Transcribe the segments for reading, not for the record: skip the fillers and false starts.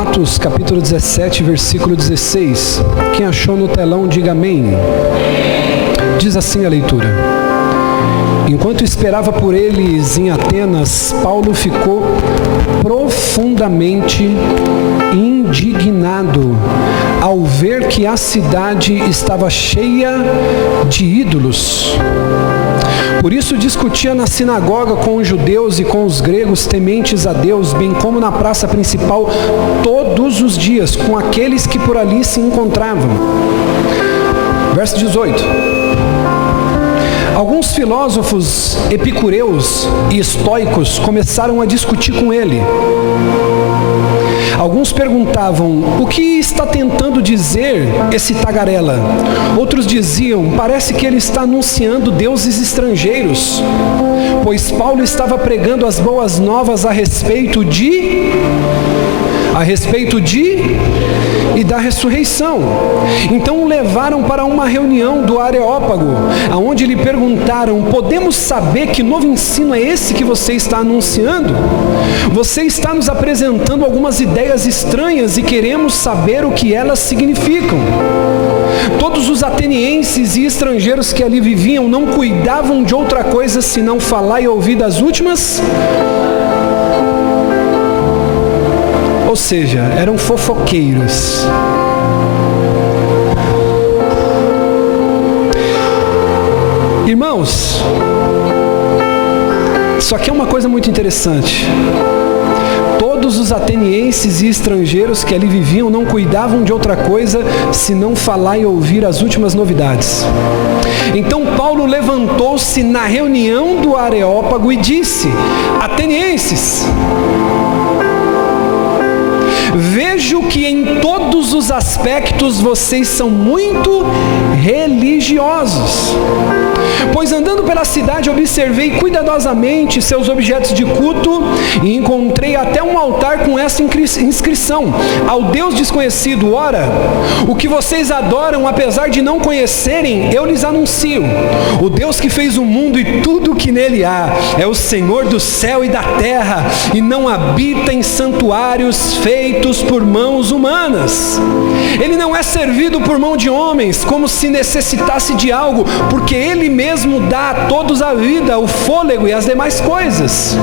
Atos capítulo 17, versículo 16. Quem achou no telão, diga amém. Diz assim a leitura: enquanto esperava por eles em Atenas, Paulo ficou profundamente indignado ao ver que a cidade estava cheia de ídolos. Por isso discutia na sinagoga com os judeus e com os gregos tementes a Deus, bem como na praça principal todos os dias, com aqueles que por ali se encontravam. Verso 18. Alguns filósofos epicureus e estoicos começaram a discutir com ele. Alguns perguntavam: o que está tentando dizer esse tagarela? Outros diziam: parece que ele está anunciando deuses estrangeiros, pois Paulo estava pregando as boas novas a respeito de e da ressurreição. Então o levaram para uma reunião do Areópago, aonde lhe perguntaram: podemos saber que novo ensino é esse que você está anunciando? Você está nos apresentando algumas ideias estranhas e queremos saber o que elas significam. Todos os atenienses e estrangeiros que ali viviam não cuidavam de outra coisa senão falar e ouvir das últimas. Ou seja, eram fofoqueiros. Irmãos, isso aqui é uma coisa muito interessante. Todos os atenienses e estrangeiros que ali viviam não cuidavam de outra coisa senão falar e ouvir as últimas novidades. Então Paulo levantou-se na reunião do Areópago e disse: atenienses, vejo que em todos os aspectos vocês são muito religiosos. Pois andando pela cidade observei cuidadosamente seus objetos de culto e encontrei até um altar com essa inscrição: ao Deus desconhecido. Ora, o que vocês adoram, apesar de não conhecerem, eu lhes anuncio. O Deus que fez o mundo e tudo o que nele há é o Senhor do céu e da terra, e não habita em santuários feitos por mãos humanas. Ele não é servido por mão de homens, como se necessitasse de algo, porque ele mesmo dá a todos a vida, o fôlego e as demais coisas.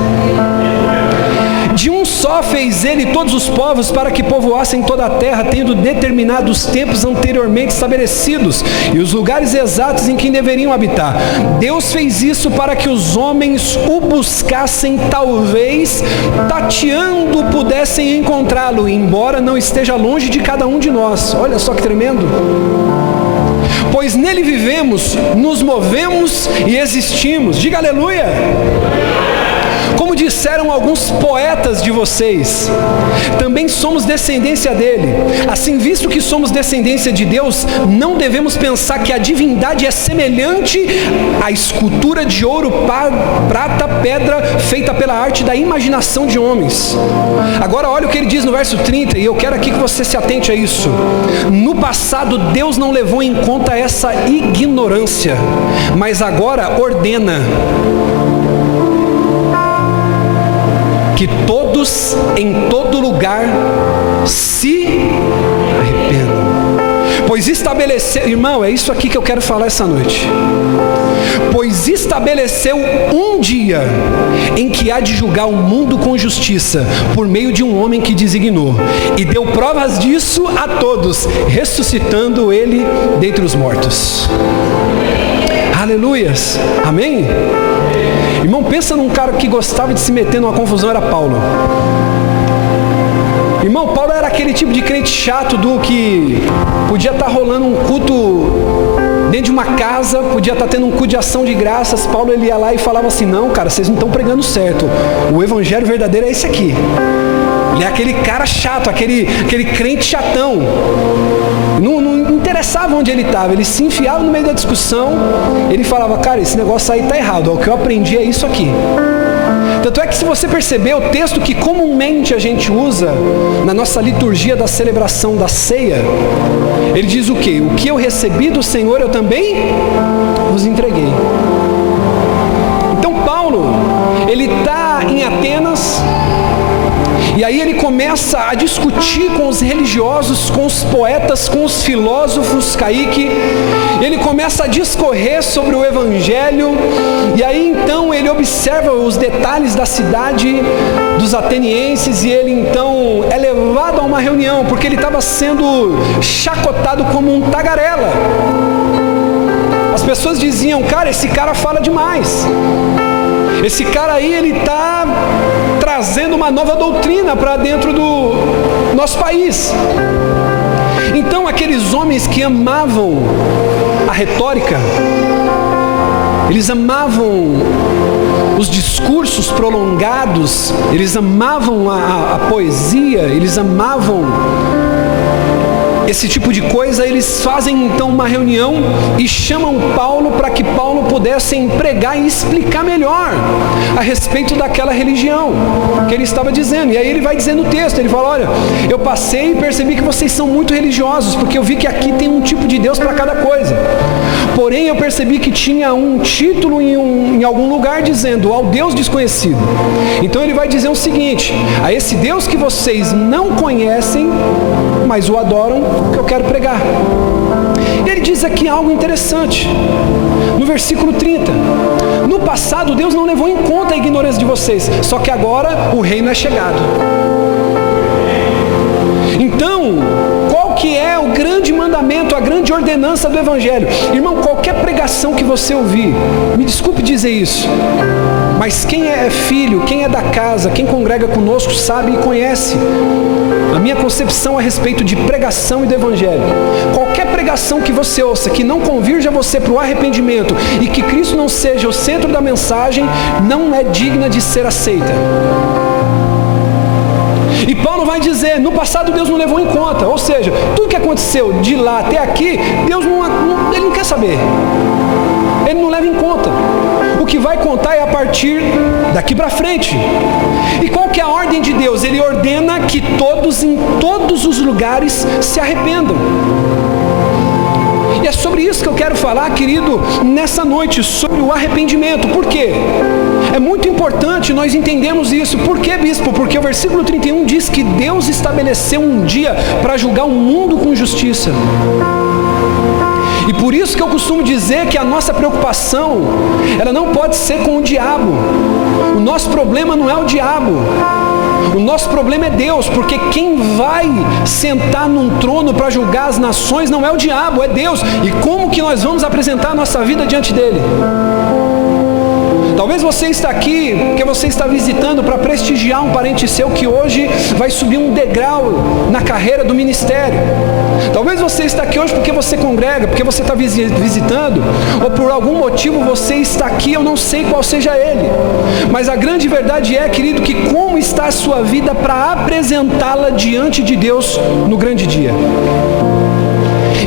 De um só fez ele todos os povos para que povoassem toda a terra, tendo determinado os tempos anteriormente estabelecidos e os lugares exatos em que deveriam habitar. Deus fez isso para que os homens o buscassem, talvez tateando pudessem encontrá-lo, embora não esteja longe de cada um de nós. Olha só que tremendo. Pois nele vivemos, nos movemos e existimos. Diga aleluia! Como disseram alguns poetas de vocês, também somos descendência dele. Assim, visto que somos descendência de Deus, não devemos pensar que a divindade é semelhante à escultura de ouro, prata, pedra, feita pela arte da imaginação de homens. Agora olha o que ele diz no verso 30, e eu quero aqui que você se atente a isso. No passado, Deus não levou em conta essa ignorância, mas agora ordena que todos, em todo lugar, se arrependam. Pois estabeleceu, irmão, é isso aqui que eu quero falar essa noite. Pois estabeleceu um dia em que há de julgar o mundo com justiça, por meio de um homem que designou, e deu provas disso a todos, ressuscitando ele dentre os mortos. Aleluias, amém? Irmão, pensa num cara que gostava de se meter numa confusão, era Paulo. Irmão, Paulo era aquele tipo de crente chato do que podia estar rolando um culto dentro de uma casa, podia estar tendo um culto de ação de graças. Paulo, ele ia lá e falava assim: não, cara, vocês não estão pregando certo, o evangelho verdadeiro é esse aqui. Ele é aquele cara chato, aquele crente chatão. Não interessava onde ele estava, ele se enfiava no meio da discussão, ele falava: cara, esse negócio aí está errado, o que eu aprendi é isso aqui. Tanto é que, se você perceber, o texto que comumente a gente usa na nossa liturgia da celebração da ceia, ele diz o quê? O que eu recebi do Senhor eu também vos entreguei. Então Paulo, ele está em Atenas, E aí ele começa a discutir com os religiosos, com os poetas, com os filósofos, Kaique. Ele começa a discorrer sobre o Evangelho. E aí então ele observa os detalhes da cidade dos atenienses. E ele então é levado a uma reunião, porque ele estava sendo chacotado como um tagarela. As pessoas diziam: cara, esse cara fala demais. Esse cara aí, ele está trazendo uma nova doutrina para dentro do nosso país. Então aqueles homens que amavam a retórica, eles amavam os discursos prolongados, eles amavam a poesia, eles amavam esse tipo de coisa. Eles fazem então uma reunião e chamam Paulo para que Paulo pudesse pregar e explicar melhor a respeito daquela religião que ele estava dizendo. E aí ele vai dizer no texto, ele fala: olha, eu passei e percebi que vocês são muito religiosos, porque eu vi que aqui tem um tipo de Deus para cada coisa. Porém eu percebi que tinha um título em algum lugar dizendo: ao Deus desconhecido. Então ele vai dizer o seguinte: a esse Deus que vocês não conhecem, mas o adoram, que eu quero pregar. E ele diz aqui algo interessante, no versículo 30. No passado Deus não levou em conta a ignorância de vocês, só que agora o reino é chegado. Então, qual que é o grande mandamento, a grande ordenança do Evangelho? Irmão, qualquer pregação que você ouvir, me desculpe dizer isso, mas quem é filho, quem é da casa, quem congrega conosco sabe e conhece a minha concepção a respeito de pregação e do Evangelho. Qualquer pregação que você ouça, que não convirja você para o arrependimento e que Cristo não seja o centro da mensagem, não é digna de ser aceita. E Paulo vai dizer: no passado Deus não levou em conta, ou seja, tudo que aconteceu de lá até aqui, Deus ele não quer saber, ele não leva em conta. O que vai contar é a partir daqui para frente. E qual que é a ordem de Deus? Ele ordena que todos, em todos os lugares, se arrependam. E é sobre isso que eu quero falar, querido, nessa noite, sobre o arrependimento. Por quê? É muito importante nós entendermos isso. Por quê, bispo? Porque o versículo 31 diz que Deus estabeleceu um dia para julgar o mundo com justiça. E por isso que eu costumo dizer que a nossa preocupação, ela não pode ser com o diabo. O nosso problema não é o diabo. O nosso problema é Deus, porque quem vai sentar num trono para julgar as nações não é o diabo, é Deus. E como que nós vamos apresentar a nossa vida diante dele? Talvez você está aqui porque você está visitando para prestigiar um parente seu que hoje vai subir um degrau na carreira do ministério. Talvez você está aqui hoje porque você congrega, porque você está visitando, ou por algum motivo você está aqui, eu não sei qual seja ele. Mas a grande verdade é, querido, que como está a sua vida para apresentá-la diante de Deus no grande dia.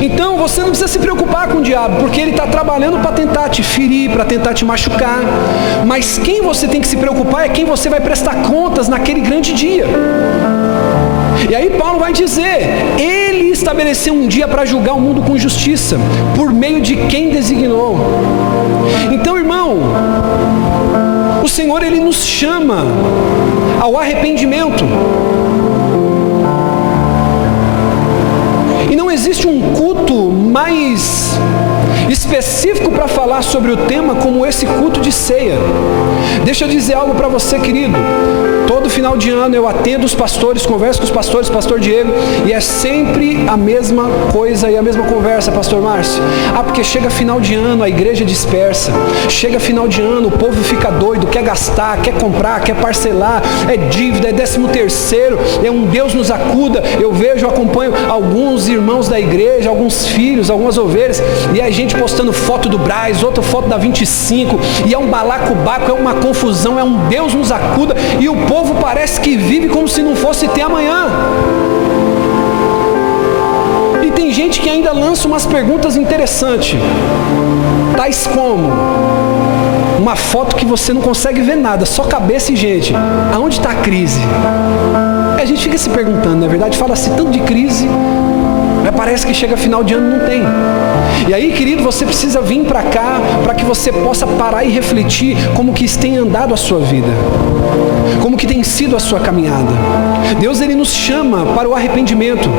Então você não precisa se preocupar com o diabo, porque ele está trabalhando para tentar te ferir, para tentar te machucar. Mas quem você tem que se preocupar é quem você vai prestar contas naquele grande dia. E aí Paulo vai dizer, ele estabeleceu um dia para julgar o mundo com justiça, por meio de quem designou. Então, irmão, o Senhor, ele nos chama ao arrependimento. E não existe um culto mais específico para falar sobre o tema como esse culto de ceia. Deixa eu dizer algo para você, querido. Todo final de ano eu atendo os pastores, converso com os pastores, pastor Diego, e é sempre a mesma coisa e a mesma conversa, pastor Márcio. Porque chega final de ano, a igreja dispersa. Chega final de ano, o povo fica doido, quer gastar, quer comprar, quer parcelar, é dívida, é 13º, é um Deus nos acuda. Eu vejo, acompanho alguns irmãos da igreja, alguns filhos, algumas ovelhas, e a gente postando foto do Braz, outra foto da 25, e é um balacobaco, é uma confusão, é um Deus nos acuda, e o povo parece que vive como se não fosse ter amanhã. E tem gente que ainda lança umas perguntas interessantes, tais como uma foto que você não consegue ver nada, só cabeça e gente. Aonde está a crise? A gente fica se perguntando, na verdade, fala-se tanto de crise, Mas parece que chega final de ano, não tem. E aí, querido, você precisa vir para cá, para que você possa parar e refletir como que tem andado a sua vida, como que tem sido a sua caminhada. Deus, Ele nos chama para o arrependimento.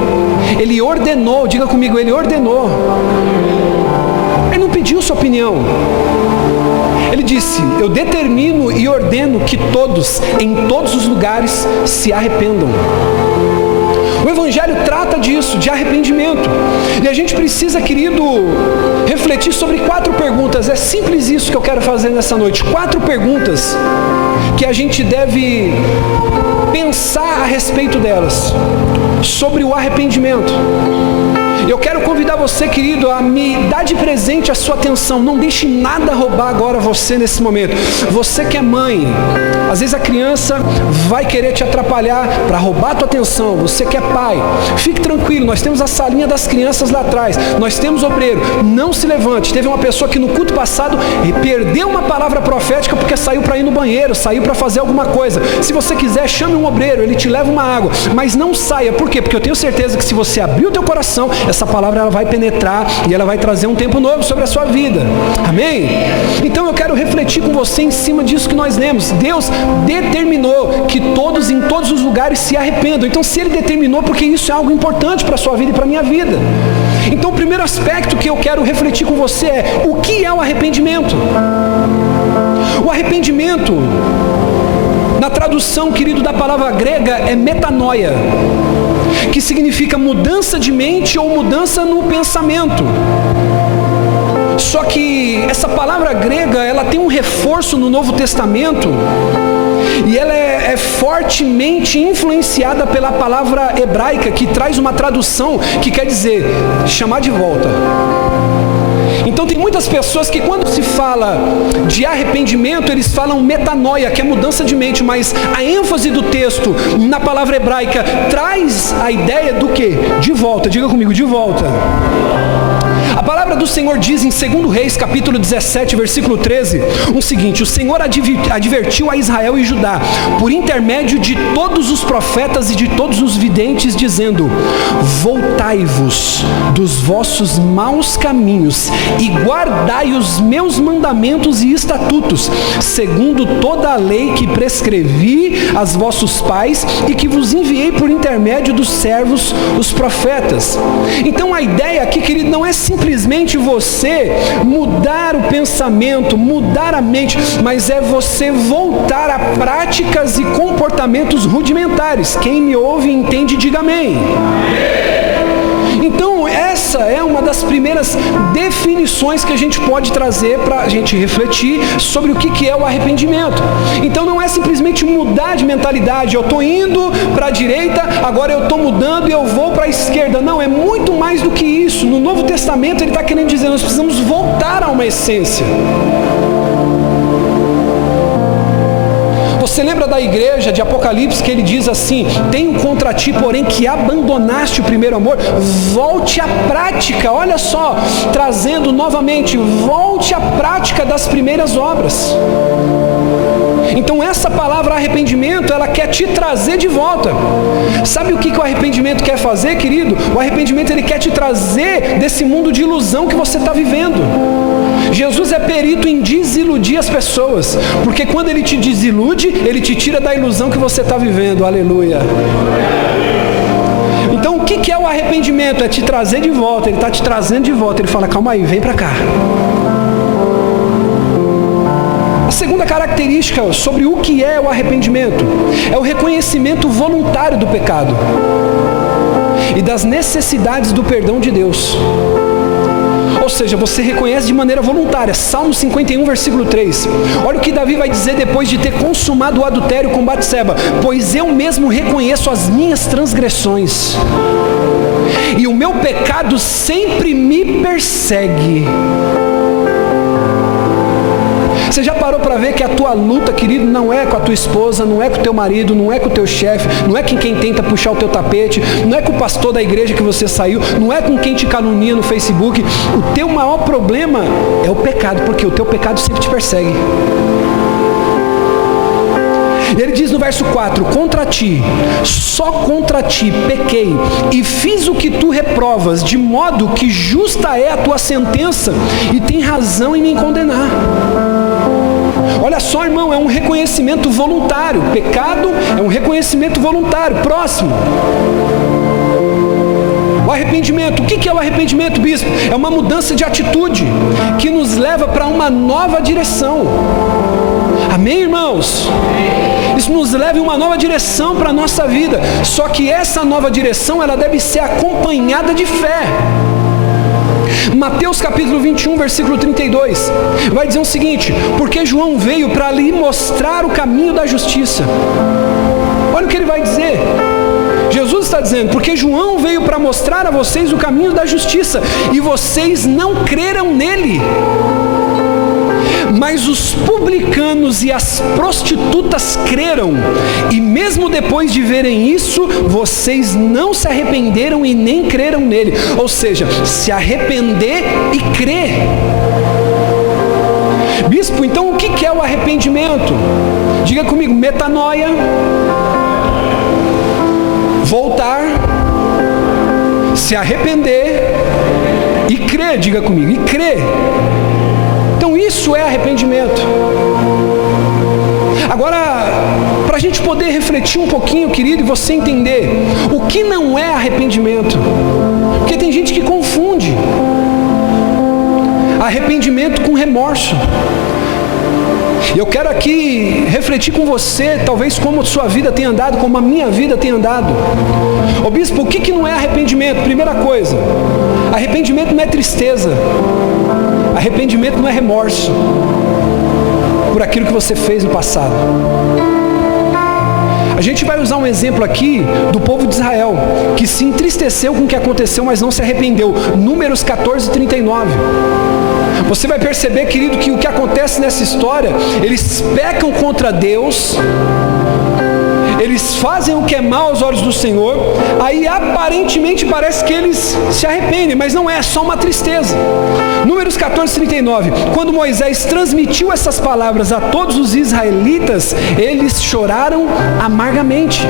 Ele ordenou, diga comigo, Ele ordenou. Ele não pediu sua opinião. Ele disse, eu determino e ordeno que todos, em todos os lugares, se arrependam. O Evangelho trata disso, de arrependimento. E a gente precisa, querido, refletir sobre 4 perguntas. É simples isso que eu quero fazer nessa noite. 4 perguntas que a gente deve pensar a respeito delas, sobre o arrependimento. Eu quero convidar você, querido, a me dar de presente a sua atenção. Não deixe nada roubar agora você nesse momento. Você que é mãe, às vezes a criança vai querer te atrapalhar para roubar a tua atenção. Você que é pai, fique tranquilo, nós temos a salinha das crianças lá atrás. Nós temos obreiro, não se levante. Teve uma pessoa que no culto passado perdeu uma palavra profética porque saiu para ir no banheiro, saiu para fazer alguma coisa. Se você quiser, chame um obreiro, ele te leva uma água. Mas não saia, por quê? Porque eu tenho certeza que se você abrir o teu coração, essa palavra ela vai penetrar e ela vai trazer um tempo novo sobre a sua vida. Amém? Então eu quero refletir com você em cima disso que nós lemos. Deus determinou que todos, em todos os lugares, se arrependam. Então se Ele determinou, porque isso é algo importante para a sua vida e para a minha vida. Então o primeiro aspecto que eu quero refletir com você é: o que é o arrependimento? O arrependimento, na tradução, querido, da palavra grega, é metanoia, que significa mudança de mente ou mudança no pensamento. Só que essa palavra grega, ela tem um reforço no Novo Testamento, e ela é fortemente influenciada pela palavra hebraica, que traz uma tradução que quer dizer chamar de volta. Então tem muitas pessoas que quando se fala de arrependimento, eles falam metanoia, que é mudança de mente, mas a ênfase do texto na palavra hebraica traz a ideia do quê? De volta, diga comigo, de volta. A palavra do Senhor diz em 2 Reis, capítulo 17, versículo 13, o seguinte: o Senhor advertiu a Israel e Judá, por intermédio de todos os profetas e de todos os videntes, dizendo: voltai-vos dos vossos maus caminhos e guardai os meus mandamentos e estatutos, segundo toda a lei que prescrevi aos vossos pais e que vos enviei por intermédio dos servos, os profetas. Então a ideia aqui, querido, não é simplesmente você mudar o pensamento, mudar a mente, mas é você voltar a práticas e comportamentos rudimentares. Quem me ouve e entende, diga amém. Então essa é uma das primeiras definições que a gente pode trazer para a gente refletir sobre o que é o arrependimento. Então não é simplesmente mudar de mentalidade: eu estou indo para a direita, agora eu estou mudando e eu vou para a esquerda. Não, é muito mais do que isso. No Novo Testamento ele está querendo dizer: nós precisamos voltar a uma essência. Você lembra da igreja de Apocalipse, que ele diz assim: tenho contra ti, porém, que abandonaste o primeiro amor. Volte à prática, olha só, trazendo novamente, volte à prática das primeiras obras. Então essa palavra arrependimento, ela quer te trazer de volta. Sabe o que o arrependimento quer fazer, querido? O arrependimento, ele quer te trazer desse mundo de ilusão que você está vivendo. Jesus é perito em desiludir as pessoas, porque quando Ele te desilude, Ele te tira da ilusão que você está vivendo. Aleluia. Então o que é o arrependimento? É te trazer de volta. Ele está te trazendo de volta. Ele fala: calma aí, vem para cá. A segunda característica sobre o que é o arrependimento é o reconhecimento voluntário do pecado e das necessidades do perdão de Deus. Ou seja, você reconhece de maneira voluntária. Salmo 51, versículo 3. Olha o que Davi vai dizer depois de ter consumado o adultério com Batseba: pois eu mesmo reconheço as minhas transgressões, e o meu pecado sempre me persegue. Você já parou para ver que a tua luta, querido, não é com a tua esposa, não é com o teu marido, não é com o teu chefe, não é com quem tenta puxar o teu tapete, não é com o pastor da igreja que você saiu, não é com quem te calunia no Facebook. O teu maior problema é o pecado, porque o teu pecado sempre te persegue. E ele diz no verso 4: contra ti, só contra ti pequei, e fiz o que tu reprovas, de modo que justa é a tua sentença, e tem razão em me condenar. Olha só, irmão, é um reconhecimento voluntário. Pecado é um reconhecimento voluntário. Próximo. O arrependimento. O que é o arrependimento, bispo? É uma mudança de atitude que nos leva para uma nova direção. Amém, irmãos? Isso nos leva em uma nova direção para a nossa vida. Só que essa nova direção, ela deve ser acompanhada de fé. Mateus capítulo 21, versículo 32, vai dizer o seguinte: porque João veio para lhe mostrar o caminho da justiça. Olha o que ele vai dizer. Jesus está dizendo: porque João veio para mostrar a vocês o caminho da justiça, e vocês não creram nele. Mas os publicanos e as prostitutas creram, e mesmo depois de verem isso, vocês não se arrependeram e nem creram nele. Ou seja, se arrepender e crer. Bispo, então o que é o arrependimento? Diga comigo: metanoia, voltar, se arrepender e crer. Diga comigo: e crer. Então isso é arrependimento. Agora, para a gente poder refletir um pouquinho, querido, e você entender o que não é arrependimento, porque tem gente que confunde arrependimento com remorso. E eu quero aqui refletir com você, talvez como a sua vida tem andado, como a minha vida tem andado. Ô bispo, o que não é arrependimento? Primeira coisa, arrependimento não é tristeza. Arrependimento não é remorso por aquilo que você fez no passado. A gente vai usar um exemplo aqui do povo de Israel, que se entristeceu com o que aconteceu, mas não se arrependeu. Números 14, 39. Você vai perceber, querido, que o que acontece nessa história, eles pecam contra Deus, eles fazem o que é mal aos olhos do Senhor, aí aparentemente parece que eles se arrependem, mas não é, só uma tristeza. Números 14, 39. Quando Moisés transmitiu essas palavras a todos os israelitas, eles choraram amargamente.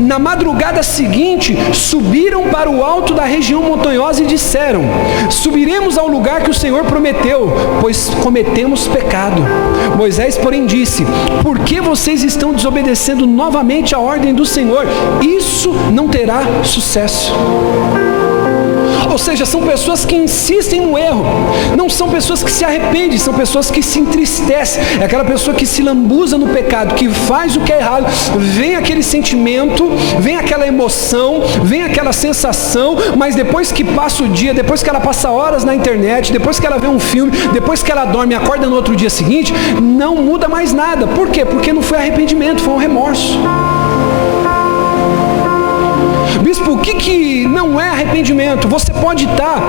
Na madrugada seguinte, subiram para o alto da região montanhosa e disseram: subiremos ao lugar que o Senhor prometeu, pois cometemos pecado. Moisés, porém, disse: por que vocês estão desobedecendo novamente a ordem do Senhor? Isso não terá sucesso. Ou seja, são pessoas que insistem no erro, não são pessoas que se arrependem, são pessoas que se entristecem. É aquela pessoa que se lambuza no pecado, que faz o que é errado, vem aquele sentimento, vem aquela emoção, vem aquela sensação, mas depois que passa o dia, depois que ela passa horas na internet, depois que ela vê um filme, depois que ela dorme e acorda no outro dia seguinte, não muda mais nada. Por quê? Porque não foi arrependimento, foi um remorso. Bispo, o que não é arrependimento? Você pode estar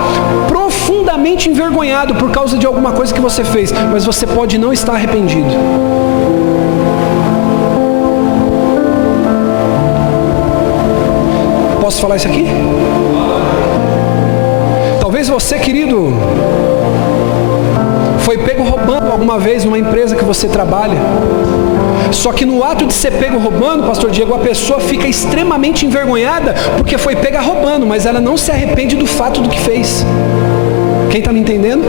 profundamente envergonhado por causa de alguma coisa que você fez, mas você pode não estar arrependido. Posso falar isso aqui? Talvez você, querido, foi pego roubando alguma vez numa empresa que você trabalha. Só que no ato de ser pego roubando, pastor Diego, a pessoa fica extremamente envergonhada porque foi pega roubando, mas ela não se arrepende do fato do que fez. Quem está me entendendo?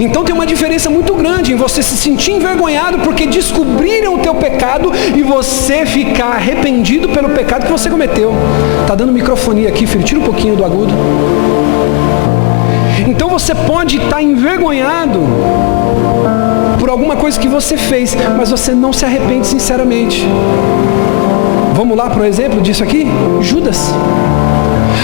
Então tem uma diferença muito grande em você se sentir envergonhado porque descobriram o teu pecado e você ficar arrependido pelo pecado que você cometeu. Está dando microfonia aqui, filho, tira um pouquinho do agudo. Então você pode estar envergonhado por alguma coisa que você fez, mas você não se arrepende sinceramente. Vamos lá para o exemplo disso aqui? Judas.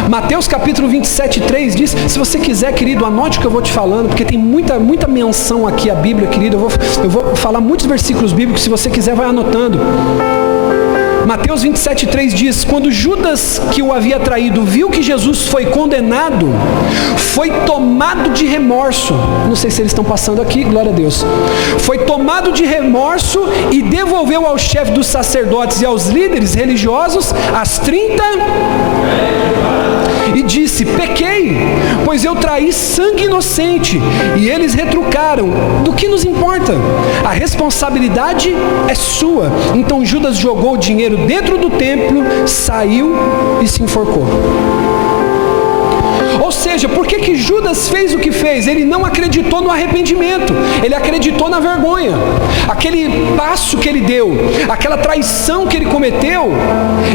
Mateus capítulo 27, 3 diz, se você quiser, querido, anote o que eu vou te falando, porque tem muita menção aqui à Bíblia, querido, eu vou falar muitos versículos bíblicos, se você quiser vai anotando. Mateus 27, 3 diz, quando Judas, que o havia traído, viu que Jesus foi condenado, foi tomado de remorso. Não sei se eles estão passando aqui, glória a Deus. Foi tomado de remorso e devolveu ao chefe dos sacerdotes e aos líderes religiosos as 30 e disse: pequei, pois eu traí sangue inocente. E eles retrucaram: do que nos importa? A responsabilidade é sua. Então Judas jogou o dinheiro dentro do templo, saiu e se enforcou. Ou seja, por que Judas fez o que fez? Ele não acreditou no arrependimento, ele acreditou na vergonha. Aquele passo que ele deu, aquela traição que ele cometeu,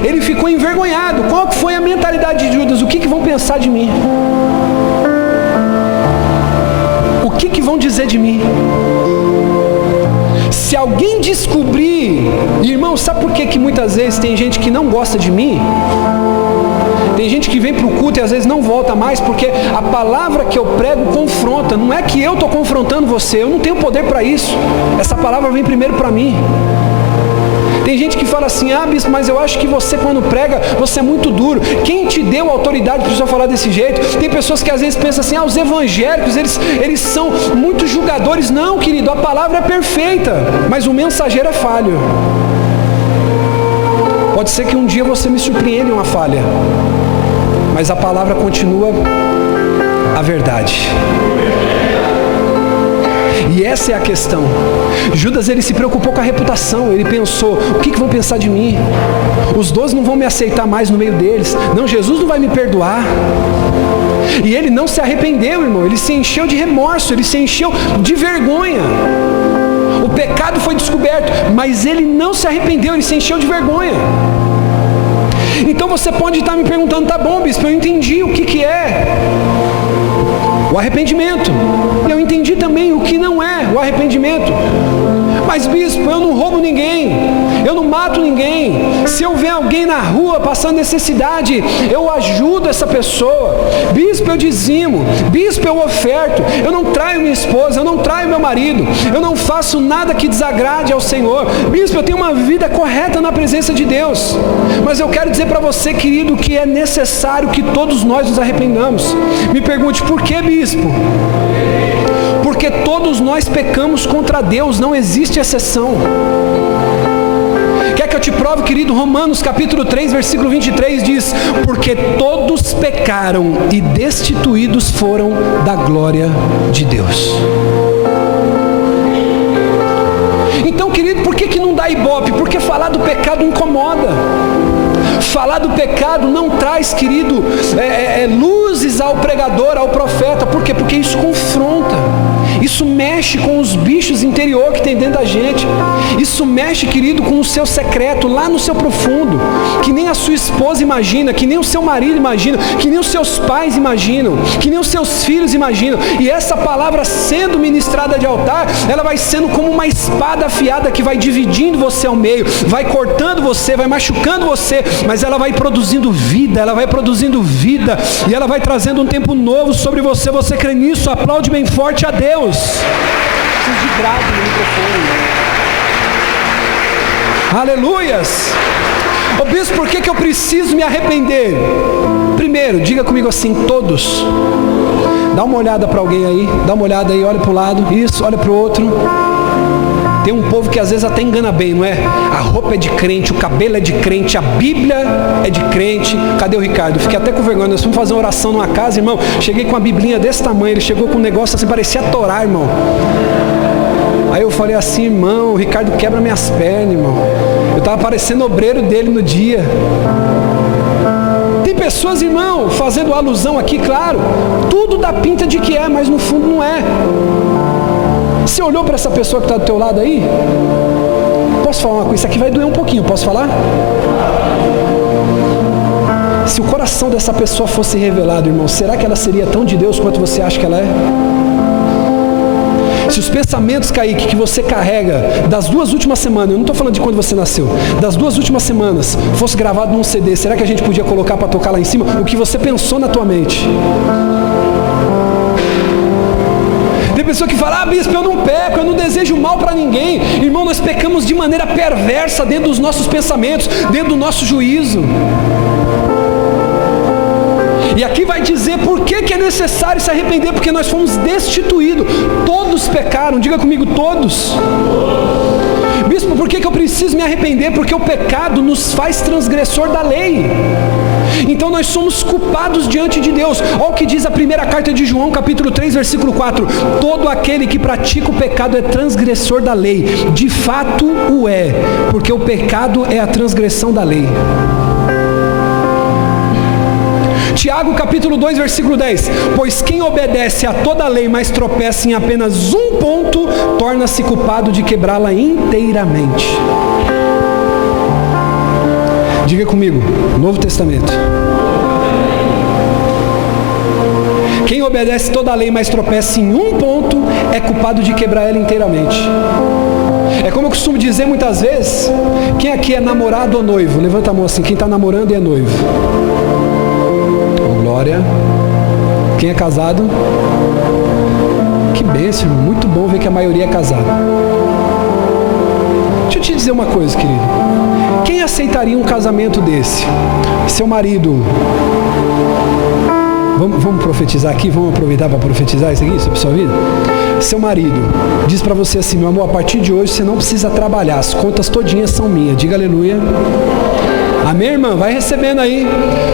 ele ficou envergonhado. Qual foi a mentalidade de Judas? O que vão pensar de mim? O que vão dizer de mim? Se alguém descobrir, irmão, sabe por que muitas vezes tem gente que não gosta de mim? Tem gente que vem para o culto e às vezes não volta mais, porque a palavra que eu prego confronta. Não é que eu estou confrontando você, eu não tenho poder para isso. Essa palavra vem primeiro para mim. Tem gente que fala assim: ah, bispo, mas eu acho que você quando prega, você é muito duro. Quem te deu autoridade para você falar desse jeito? Tem pessoas que às vezes pensam assim: ah, os evangélicos, eles são muito julgadores. Não, querido, a palavra é perfeita, mas o mensageiro é falho. Pode ser que um dia você me surpreenda em uma falha, mas a palavra continua a verdade. E essa é a questão. Judas, ele se preocupou com a reputação. Ele pensou: o que vão pensar de mim? Os 12 não vão me aceitar mais no meio deles. Não, Jesus não vai me perdoar. E ele não se arrependeu, irmão. Ele se encheu de remorso, ele se encheu de vergonha. O pecado foi descoberto, mas ele não se arrependeu, ele se encheu de vergonha. Então você pode estar me perguntando: tá bom, bispo, eu entendi o que é o arrependimento. Eu entendi também o que não é o arrependimento. Mas bispo, eu não roubo ninguém, eu não mato ninguém. Se eu ver alguém na rua passando necessidade, eu ajudo essa pessoa. Bispo, eu dizimo. Bispo, eu oferto. Eu não traio minha esposa, eu não traio meu marido. Eu não faço nada que desagrade ao Senhor. Bispo, eu tenho uma vida correta na presença de Deus. Mas eu quero dizer para você, querido, que é necessário que todos nós nos arrependamos. Me pergunte: por que, bispo? Porque todos nós pecamos contra Deus, não existe exceção. Quer que eu te prove, querido? Romanos capítulo 3, versículo 23 diz: porque todos pecaram e destituídos foram da glória de Deus. Então, querido, por que não dá ibope? Porque falar do pecado incomoda. Falar do pecado não traz, querido, luzes ao pregador, ao profeta. Por quê? Porque isso confronta. Isso mexe com os bichos interior que tem dentro da gente. Isso mexe, querido, com o seu secreto, lá no seu profundo, que nem a sua esposa imagina, que nem o seu marido imagina, que nem os seus pais imaginam, que nem os seus filhos imaginam. E essa palavra sendo ministrada de altar, ela vai sendo como uma espada afiada que vai dividindo você ao meio, vai cortando você, vai machucando você, mas ela vai produzindo vida, e ela vai trazendo um tempo novo sobre você. Você crê nisso? Aplaude bem forte a Deus. Preciso de brado no microfone. Aleluias. Ô bispo, por que eu preciso me arrepender? Primeiro, diga comigo assim: todos. Dá uma olhada para alguém aí, dá uma olhada aí, olha para o lado, isso, olha para o outro. Tem um povo que às vezes até engana bem, não é? A roupa é de crente, o cabelo é de crente, a Bíblia é de crente. Cadê o Ricardo? Fiquei até com vergonha. Nós fomos fazer uma oração numa casa, irmão. Cheguei com uma biblinha desse tamanho. Ele chegou com um negócio assim, parecia Torá, irmão. Aí eu falei assim: irmão, o Ricardo quebra minhas pernas, irmão. Eu estava parecendo obreiro dele no dia. Tem pessoas, irmão, fazendo alusão aqui, claro. Tudo dá pinta de que é, mas no fundo não é. Você olhou para essa pessoa que está do teu lado aí? Posso falar uma coisa? Isso aqui vai doer um pouquinho, posso falar? Se o coração dessa pessoa fosse revelado, irmão, será que ela seria tão de Deus quanto você acha que ela é? Se os pensamentos, Kaique, que você carrega das 2 últimas semanas, eu não estou falando de quando você nasceu, das 2 últimas semanas, fosse gravado num CD, será que a gente podia colocar para tocar lá em cima o que você pensou na tua mente? Tem pessoa que fala: ah, bispo, eu não peco, eu não desejo mal para ninguém. Irmão, nós pecamos de maneira perversa dentro dos nossos pensamentos, dentro do nosso juízo. E aqui vai dizer por que é necessário se arrepender: porque nós fomos destituídos. Todos pecaram, diga comigo, todos. Bispo, por que eu preciso me arrepender? Porque o pecado nos faz transgressor da lei. Então nós somos culpados diante de Deus. Olha o que diz a primeira carta de João, capítulo 3, versículo 4. Todo aquele que pratica o pecado é transgressor da lei. De fato o é, porque o pecado é a transgressão da lei. Tiago capítulo 2, versículo 10. Pois quem obedece a toda a lei, mas tropeça em apenas um ponto, torna-se culpado de quebrá-la inteiramente. Diga comigo, Novo Testamento. Quem obedece toda a lei, mas tropeça em um ponto, é culpado de quebrar ela inteiramente. É como eu costumo dizer muitas vezes, quem aqui é namorado ou noivo? Levanta a mão assim, quem está namorando e é noivo. Glória. Quem é casado? Que bênção, irmão. Muito bom ver que a maioria é casada. Deixa eu te dizer uma coisa, querido. Quem aceitaria um casamento desse? Seu marido... Vamos profetizar aqui? Vamos aproveitar para profetizar isso aqui sobre a sua vida? Seu marido diz para você assim: meu amor, a partir de hoje você não precisa trabalhar, as contas todinhas são minhas. Diga aleluia. Amém, irmã? Vai recebendo aí.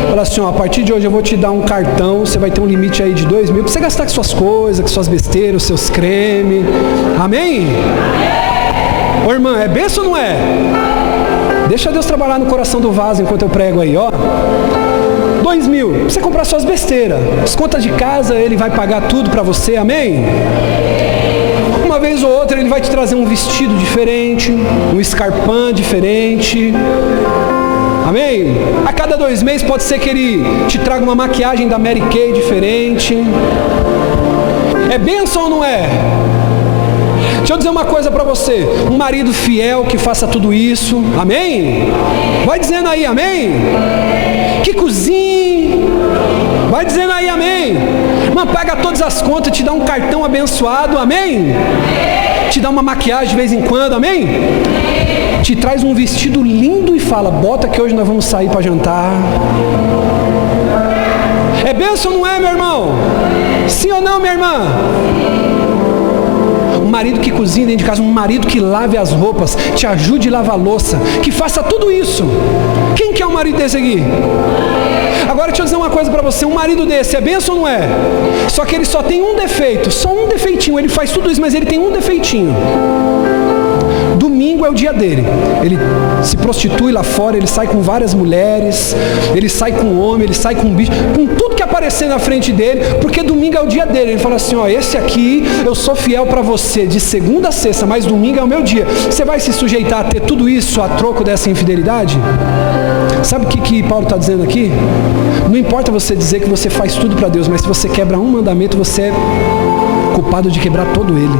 Fala assim, ó, a partir de hoje eu vou te dar um cartão, você vai ter um limite aí de 2.000 para você gastar com suas coisas, com suas besteiras, seus cremes. Amém? Ô irmã, é benção ou não é? Deixa Deus trabalhar no coração do vaso enquanto eu prego aí, ó. 2.000, pra você comprar suas besteiras. As contas de casa, ele vai pagar tudo para você, amém? Uma vez ou outra ele vai te trazer um vestido diferente, um escarpão diferente. Amém? A cada 2 meses pode ser que ele te traga uma maquiagem da Mary Kay diferente. É bênção ou não é? Deixa eu dizer uma coisa para você. Um marido fiel que faça tudo isso. Amém? Vai dizendo aí, amém? Que cozinhe. Vai dizendo aí, amém? Irmã, paga todas as contas, te dá um cartão abençoado, amém? Te dá uma maquiagem de vez em quando, amém? Te traz um vestido lindo e fala, bota que hoje nós vamos sair para jantar. É bênção ou não é, meu irmão? Sim ou não, minha irmã? Um marido que cozinha dentro de casa, um marido que lave as roupas, te ajude a lavar a louça, que faça tudo isso. Quem quer um marido desse aqui? Agora deixa eu dizer uma coisa para você, um marido desse é bênção ou não é? Só que ele só tem um defeito, só um defeitinho, ele faz tudo isso, mas ele tem um defeitinho. Domingo é o dia dele. Ele se prostitui lá fora, ele sai com várias mulheres, ele sai com homem, ele sai com bicho, com tudo que aparecer na frente dele, porque domingo é o dia dele. Ele fala assim, ó, esse aqui eu sou fiel para você de segunda a sexta, mas domingo é o meu dia. Você vai se sujeitar a ter tudo isso a troco dessa infidelidade? Sabe o que Paulo está dizendo aqui? Não importa você dizer que você faz tudo para Deus, mas se você quebra um mandamento, você é culpado de quebrar todo ele.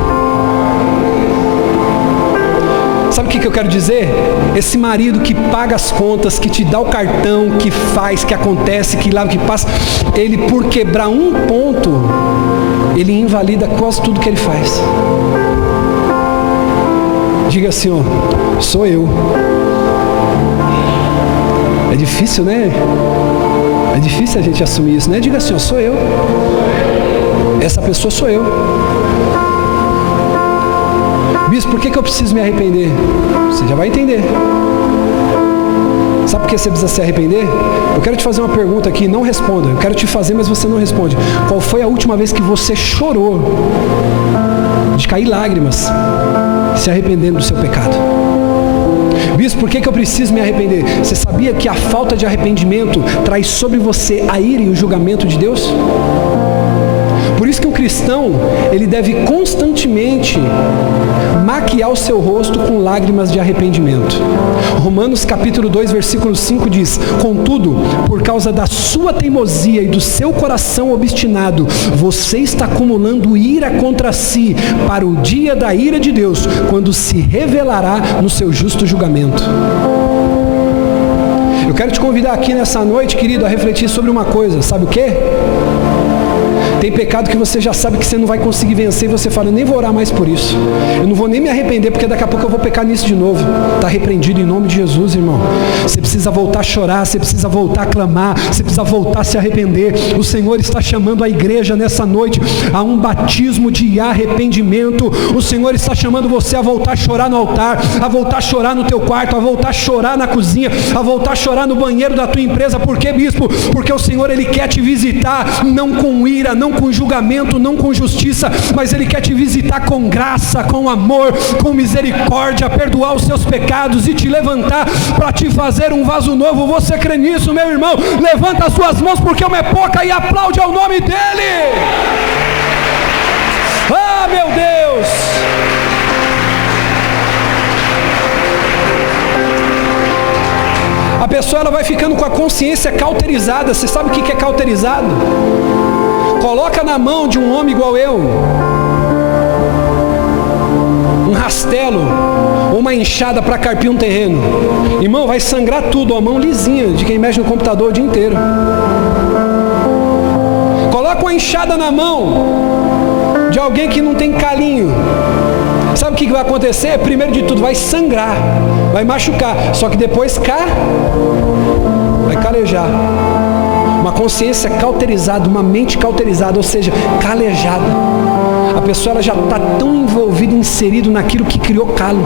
Sabe o que eu quero dizer? Esse marido que paga as contas, que te dá o cartão, que faz, que acontece, que lava, que passa, ele por quebrar um ponto, ele invalida quase tudo que ele faz. Diga assim, ó, sou eu. É difícil, né? É difícil a gente assumir isso, né? Diga assim, ó, sou eu. Essa pessoa sou eu. Bispo, por que eu preciso me arrepender? Você já vai entender. Sabe por que você precisa se arrepender? Eu quero te fazer uma pergunta aqui, não responda. Eu quero te fazer, mas você não responde. Qual foi a última vez que você chorou de cair lágrimas, se arrependendo do seu pecado? Bispo, por que eu preciso me arrepender? Você sabia que a falta de arrependimento traz sobre você a ira e o julgamento de Deus? Por isso que um cristão, ele deve constantemente maquiar o seu rosto com lágrimas de arrependimento. Romanos capítulo 2, versículo 5 diz, contudo, por causa da sua teimosia e do seu coração obstinado, você está acumulando ira contra si para o dia da ira de Deus, quando se revelará no seu justo julgamento. Eu quero te convidar aqui nessa noite, querido, a refletir sobre uma coisa, sabe o quê? Tem pecado que você já sabe que você não vai conseguir vencer e você fala, eu nem vou orar mais por isso. Eu não vou nem me arrepender, porque daqui a pouco eu vou pecar nisso de novo. Está repreendido em nome de Jesus, irmão. Você precisa voltar a chorar, você precisa voltar a clamar, você precisa voltar a se arrepender. O Senhor está chamando a igreja nessa noite a um batismo de arrependimento. O Senhor está chamando você a voltar a chorar no altar, a voltar a chorar no teu quarto, a voltar a chorar na cozinha, a voltar a chorar no banheiro da tua empresa. Por quê, bispo? Porque o Senhor, Ele quer te visitar, não com ira, não com julgamento, não com justiça, mas Ele quer te visitar com graça, com amor, com misericórdia, perdoar os seus pecados e te levantar para te fazer um vaso novo. Você crê nisso, meu irmão? Levanta as suas mãos, porque uma é pouca, e aplaude ao nome dEle. Ah, meu Deus! A pessoa, ela vai ficando com a consciência cauterizada. Você sabe o que é cauterizado? Coloca na mão de um homem igual eu um rastelo ou uma enxada para carpir um terreno. Irmão, vai sangrar tudo, a mão lisinha de quem mexe no computador o dia inteiro. Coloca uma enxada na mão de alguém que não tem calinho. Sabe o que vai acontecer? Primeiro de tudo, vai sangrar, vai machucar, só que depois vai calejar. Uma consciência cauterizada, uma mente cauterizada, ou seja, calejada. A pessoa, ela já está tão envolvida, inserida naquilo que criou calo.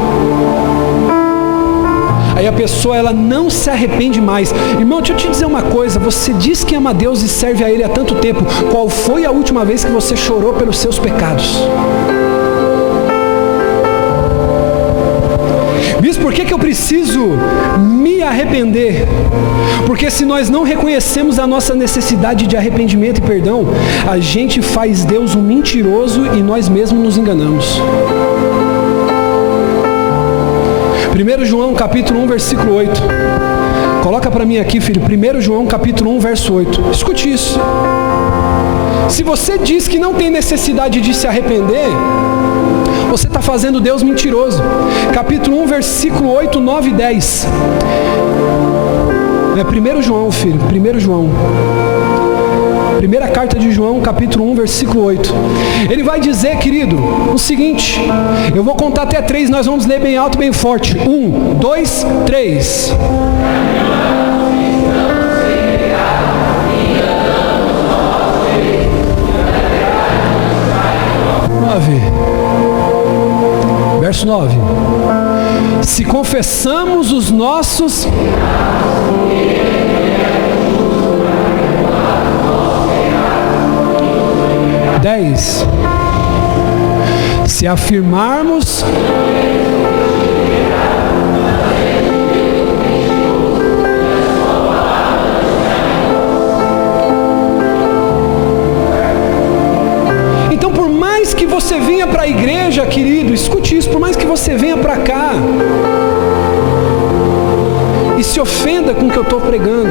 Aí a pessoa, ela não se arrepende mais. Irmão, deixa eu te dizer uma coisa. Você diz que ama Deus e serve a Ele há tanto tempo. Qual foi a última vez que você chorou pelos seus pecados? Bispo, por que eu preciso me arrepender? Porque se nós não reconhecemos a nossa necessidade de arrependimento e perdão, a gente faz Deus um mentiroso e nós mesmos nos enganamos. 1 João capítulo 1, versículo 8. Coloca para mim aqui, filho. 1 João capítulo 1, verso 8. Escute isso. Se você diz que não tem necessidade de se arrepender, você está fazendo Deus mentiroso. Capítulo 1, versículo 8, 9 e 10. É 1 João, filho. 1 João. Primeira carta de João, capítulo 1, versículo 8. Ele vai dizer, querido, o seguinte. Eu vou contar até 3, nós vamos ler bem alto e bem forte. 1, 2, 3. 9. Verso 9. Se confessamos os nossos 10. Se afirmarmos então, por mais que você venha para a igreja, querido, escute isso, por mais que você venha para cá e se ofenda com o que eu estou pregando,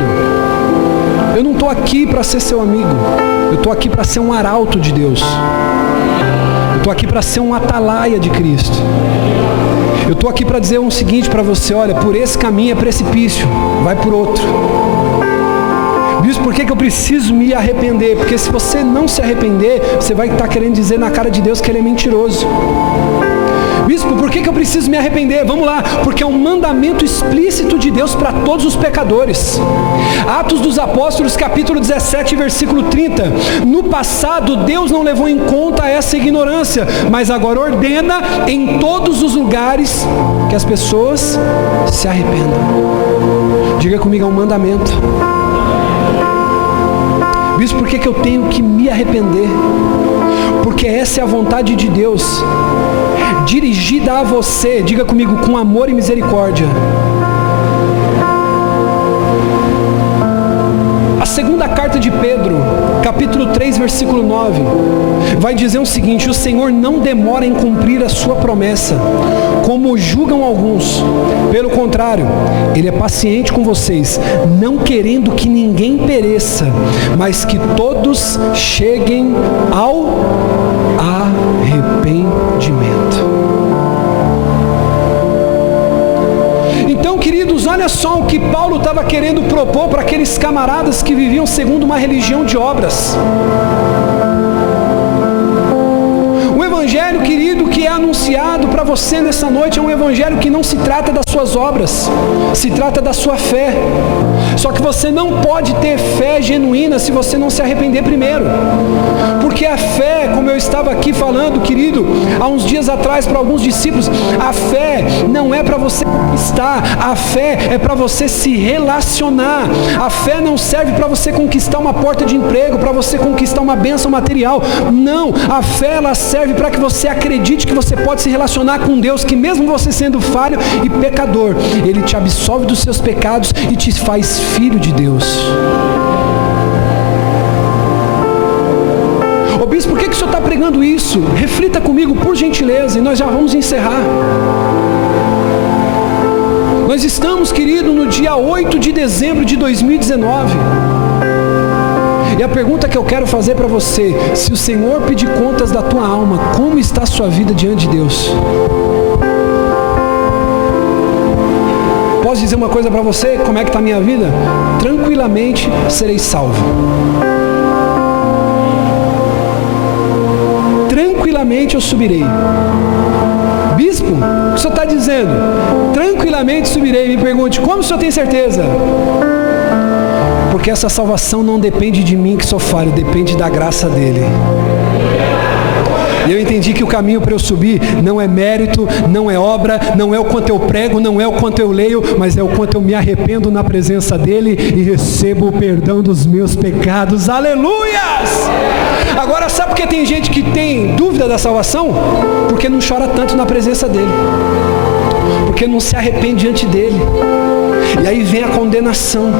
eu não estou aqui para ser seu amigo, eu estou aqui para ser um arauto de Deus, eu estou aqui para ser um atalaia de Cristo, eu estou aqui para dizer o seguinte para você: olha, por esse caminho é precipício, vai por outro. Bispo, por que eu preciso me arrepender? Porque se você não se arrepender, você vai estar querendo dizer na cara de Deus que Ele é mentiroso. Bispo, por que eu preciso me arrepender? Vamos lá, porque é um mandamento explícito de Deus para todos os pecadores. Atos dos Apóstolos, capítulo 17, versículo 30. No passado, Deus não levou em conta essa ignorância, mas agora ordena em todos os lugares que as pessoas se arrependam. Diga comigo, é um mandamento. Bispo, por que eu tenho que me arrepender? Porque essa é a vontade de Deus, dirigida a você, diga comigo, com amor e misericórdia. A segunda carta de Pedro, capítulo 3, versículo 9, vai dizer o seguinte: o Senhor não demora em cumprir a sua promessa, como julgam alguns. Pelo contrário, Ele é paciente com vocês, não querendo que ninguém pereça, mas que todos cheguem ao arrependimento. Então, queridos, olha só o que Paulo estava querendo propor para aqueles camaradas que viviam segundo uma religião de obras. evangelho, querido, que é anunciado para você nessa noite é um evangelho que não se trata das suas obras, se trata da sua fé. Só que você não pode ter fé genuína se você não se arrepender primeiro. Porque a fé, como eu estava aqui falando, querido, há uns dias atrás para alguns discípulos, a fé não é para você conquistar, a fé é para você se relacionar. A fé não serve para você conquistar uma porta de emprego, para você conquistar uma bênção material. Não, a fé ela serve para que você acredite que você pode se relacionar com Deus, que mesmo você sendo falho e pecador, Ele te absolve dos seus pecados e te faz filho de Deus. Ô bispo, por que o senhor está pregando isso? Reflita comigo, por gentileza, e nós já vamos encerrar. Nós estamos, querido, no dia 8 de dezembro de 2019. E a pergunta que eu quero fazer para você: se o Senhor pedir contas da tua alma, como está a sua vida diante de Deus? Posso dizer uma coisa para você? Como é que está a minha vida? Tranquilamente serei salvo. Tranquilamente eu subirei. Bispo, o que o senhor está dizendo? Tranquilamente subirei. Me pergunte, como o senhor tem certeza? Porque essa salvação não depende de mim que sou falho, depende da graça dele. E eu entendi que o caminho para eu subir não é mérito, não é obra, não é o quanto eu prego, não é o quanto eu leio, mas é o quanto eu me arrependo na presença dele e recebo o perdão dos meus pecados. Aleluias! Agora, sabe por que tem gente que tem dúvida da salvação? Porque não chora tanto na presença dele, porque não se arrepende diante dele, e aí vem a condenação.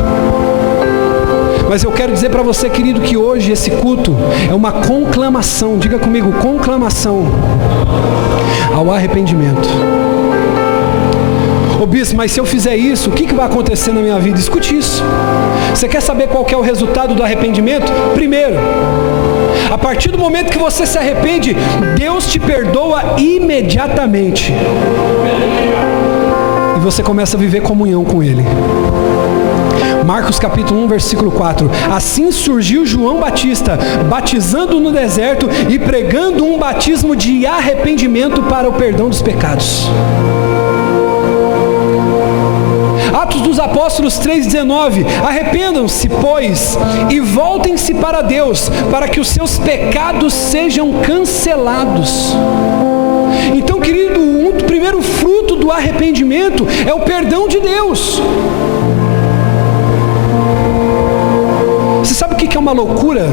Mas eu quero dizer para você, querido, que hoje esse culto é uma conclamação, diga comigo, conclamação ao arrependimento. Ô bispo, mas se eu fizer isso, o que vai acontecer na minha vida? Escute isso. Você quer saber qual que é o resultado do arrependimento? Primeiro, a partir do momento que você se arrepende, Deus te perdoa imediatamente. E você começa a viver comunhão com Ele. Marcos capítulo 1, versículo 4. Assim surgiu João Batista, batizando no deserto e pregando um batismo de arrependimento para o perdão dos pecados. Atos dos Apóstolos 3,19. Arrependam-se, pois, e voltem-se para Deus, para que os seus pecados sejam cancelados. Então, querido, o primeiro fruto do arrependimento é o perdão de Deus. Você sabe o que é uma loucura?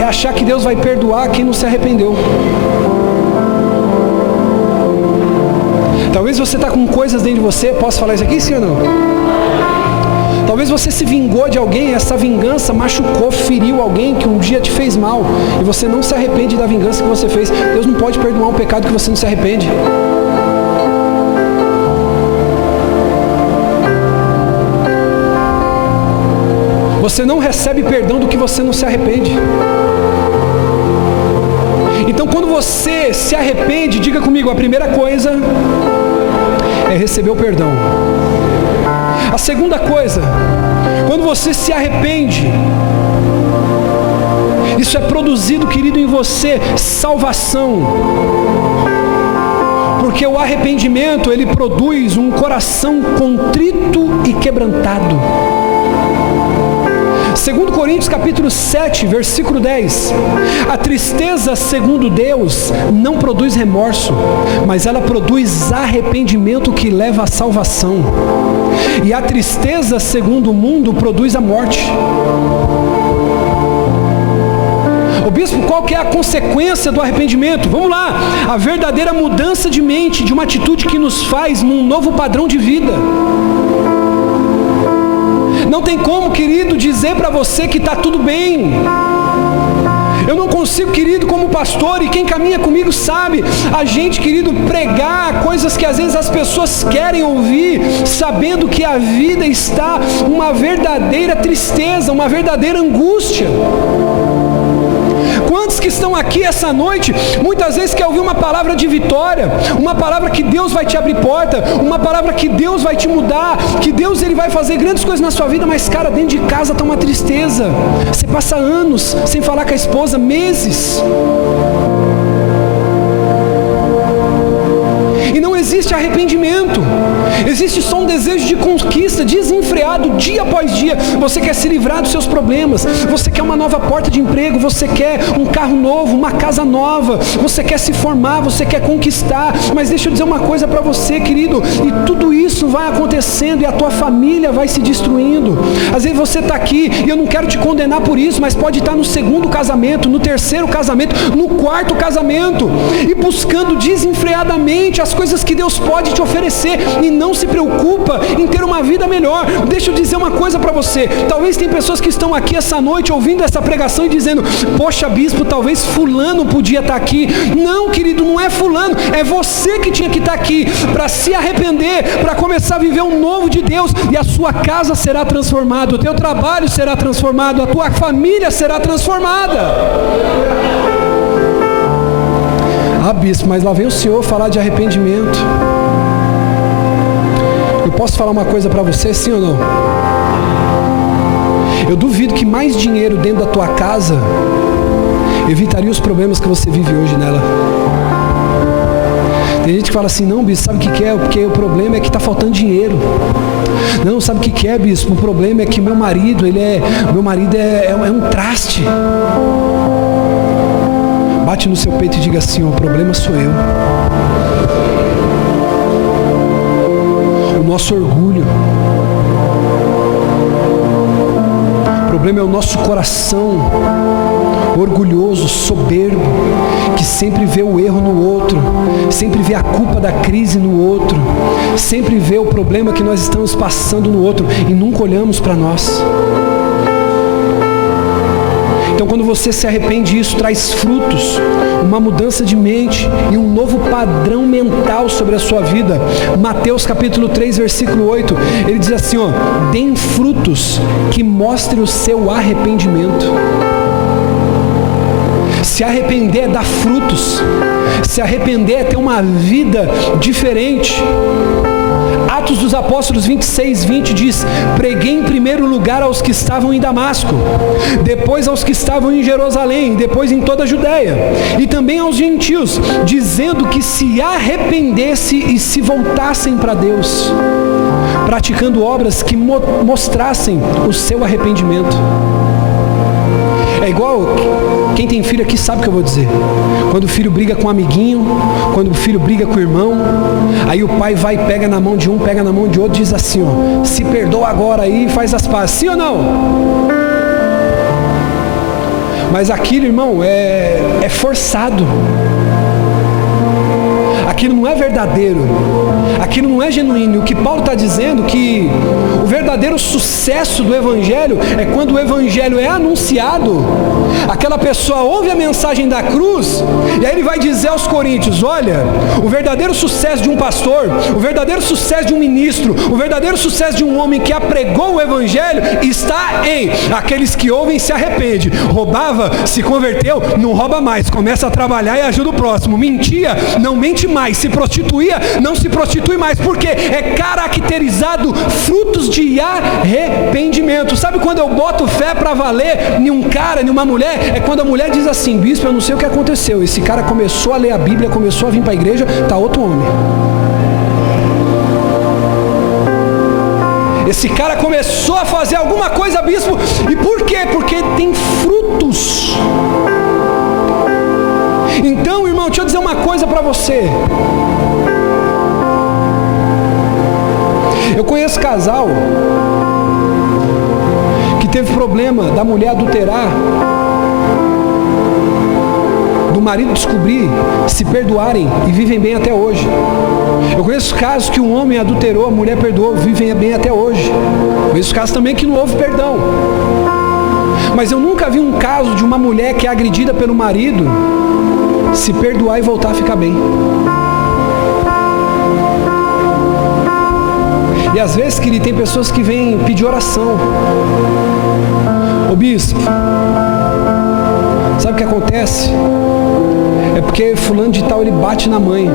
É achar que Deus vai perdoar quem não se arrependeu. Talvez você está com coisas dentro de você. Posso falar isso aqui, sim ou não? Talvez você se vingou de alguém, essa vingança machucou, feriu alguém que um dia te fez mal, e você não se arrepende da vingança que você fez. Deus não pode perdoar um pecado que você não se arrepende. Você não recebe perdão do que você não se arrepende. Então, quando você se arrepende, diga comigo, a primeira coisa é receber o perdão. A segunda coisa, quando você se arrepende, isso é produzido, querido, em você, salvação. Porque o arrependimento, ele produz um coração contrito e quebrantado. 2 Coríntios capítulo 7, versículo 10. A tristeza, segundo Deus, não produz remorso, mas ela produz arrependimento que leva à salvação. E a tristeza, segundo o mundo, produz a morte. Ô bispo, qual que é a consequência do arrependimento? Vamos lá, a verdadeira mudança de mente, de uma atitude que nos faz num novo padrão de vida. Não tem como, querido, dizer para você que está tudo bem. Eu não consigo, querido, como pastor, e quem caminha comigo sabe, a gente, querido, pregar coisas que às vezes as pessoas querem ouvir, sabendo que a vida está uma verdadeira tristeza, uma verdadeira angústia. Quantos que estão aqui essa noite, muitas vezes quer ouvir uma palavra de vitória, uma palavra que Deus vai te abrir porta, uma palavra que Deus vai te mudar, que Deus ele vai fazer grandes coisas na sua vida, mas cara, dentro de casa está uma tristeza. Você passa anos sem falar com a esposa, meses. existe arrependimento. Existe só um desejo de conquista desenfreado dia após dia. Você quer se livrar dos seus problemas, você quer uma nova porta de emprego, você quer um carro novo, uma casa nova, você quer se formar, você quer conquistar. Mas deixa eu dizer uma coisa para você, querido, e tudo isso vai acontecendo e a tua família vai se destruindo. Às vezes você está aqui e eu não quero te condenar por isso, mas pode estar no segundo casamento, no terceiro casamento, no quarto casamento, e buscando desenfreadamente as coisas que Deus pode te oferecer e não se preocupa em ter uma vida melhor. Deixa eu dizer uma coisa para você. Talvez tem pessoas que estão aqui essa noite ouvindo essa pregação e dizendo: poxa, bispo, talvez fulano podia estar aqui. Não, querido, não é fulano, é você que tinha que estar aqui para se arrepender, para começar a viver um novo de Deus, e a sua casa será transformada, o teu trabalho será transformado, a tua família será transformada. Ah, bispo, mas lá vem o senhor falar de arrependimento. Eu posso falar uma coisa para você, sim ou não? Eu duvido que mais dinheiro dentro da tua casa evitaria os problemas que você vive hoje nela. Tem gente que fala assim: não, bispo, sabe o que é? Porque o problema é que está faltando dinheiro. Não, sabe o que é, bispo? O problema é que meu marido é um traste. Bate no seu peito e diga assim: o problema sou eu. O nosso orgulho. O problema é o nosso coração orgulhoso, soberbo, que sempre vê o erro no outro, sempre vê a culpa da crise no outro, sempre vê o problema que nós estamos passando no outro e nunca olhamos para nós. Então, quando você se arrepende, isso traz frutos, uma mudança de mente e um novo padrão mental sobre a sua vida. Mateus capítulo 3, versículo 8, ele diz assim, deem frutos que mostrem o seu arrependimento. Se arrepender é dar frutos, se arrepender é ter uma vida diferente. Atos dos Apóstolos 26, 20 diz: preguei em primeiro lugar aos que estavam em Damasco, depois aos que estavam em Jerusalém, depois em toda a Judéia, e também aos gentios, dizendo que se arrependesse e se voltassem para Deus, praticando obras que mostrassem o seu arrependimento. É igual, quem tem filho aqui sabe o que eu vou dizer. Quando o filho briga com um amiguinho, quando o filho briga com o irmão, aí o pai vai e pega na mão de um, pega na mão de outro, diz assim, se perdoa agora aí e faz as pazes. Sim ou não? Mas aquilo, irmão, é forçado. Aquilo não é verdadeiro, aquilo não é genuíno. O que Paulo está dizendo, que o verdadeiro sucesso do Evangelho é quando o Evangelho é anunciado, aquela pessoa ouve a mensagem da cruz, e aí ele vai dizer aos coríntios: olha, o verdadeiro sucesso de um pastor, o verdadeiro sucesso de um ministro, o verdadeiro sucesso de um homem que apregou o Evangelho está em aqueles que ouvem e se arrependem. Roubava, se converteu, não rouba mais, começa a trabalhar e ajuda o próximo. Mentia, não mente mais. Se prostituía, não se prostitui mais, porque é caracterizado frutos de arrependimento. Sabe quando eu boto fé para valer em um cara, em uma mulher? É quando a mulher diz assim: bispo, eu não sei o que aconteceu, esse cara começou a ler a Bíblia, começou a vir para a igreja, está outro homem. Esse cara começou a fazer alguma coisa, bispo, e por quê? Porque tem frutos. Então, irmão, deixa eu dizer uma coisa para você. Eu conheço casal que teve problema da mulher adulterar, do marido descobrir, se perdoarem e vivem bem até hoje. Eu conheço casos que um homem adulterou, a mulher perdoou, vivem bem até hoje. Eu conheço casos também que não houve perdão. Mas eu nunca vi um caso de uma mulher que é agredida pelo marido se perdoar e voltar a ficar bem. E às vezes, querido, tem pessoas que vêm pedir oração. Ô bispo, sabe o que acontece? É porque fulano de tal, ele bate na mãe.